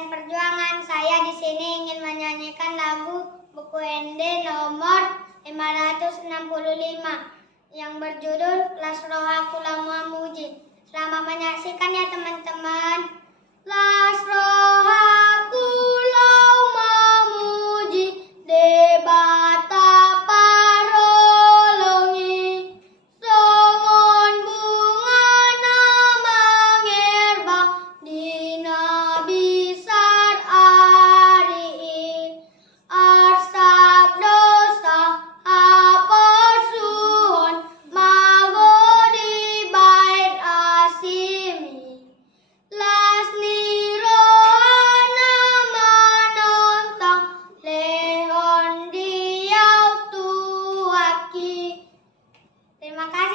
Nelayan Perjuangan. Saya di sini ingin menyanyikan lagu buku Ende nomor 565 yang berjudul Las Roha Kula Memuji. Selamat menyaksikan ya teman-teman. Las Roha Kula Memuji debata parolongi songon bunga namangirba dina bisar ari arsak dosa haposuhon magodi bait asimi las niroana manontong lehon diau tuaki. Terima kasih.